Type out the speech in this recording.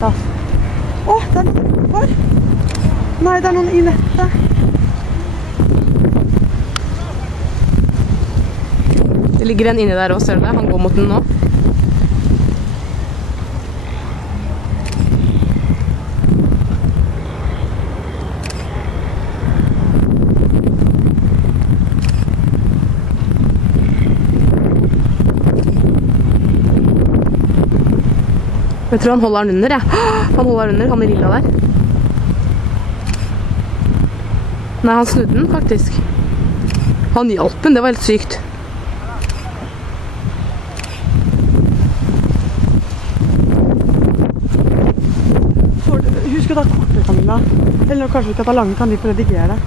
Åh, det er noen utenfor. Nei, det er noen i nettet. Det ligger en inni der også, ser du det? Han går mot den nå. Jeg tror han holder den under, jeg. Han holder den under, han i lilla der. Nei, han snudde den faktisk. Han hjalp den, det var helt sykt. Husk å ta kortet, Camilla. Eller kanskje vi skal ta lange, kan de få redigere det.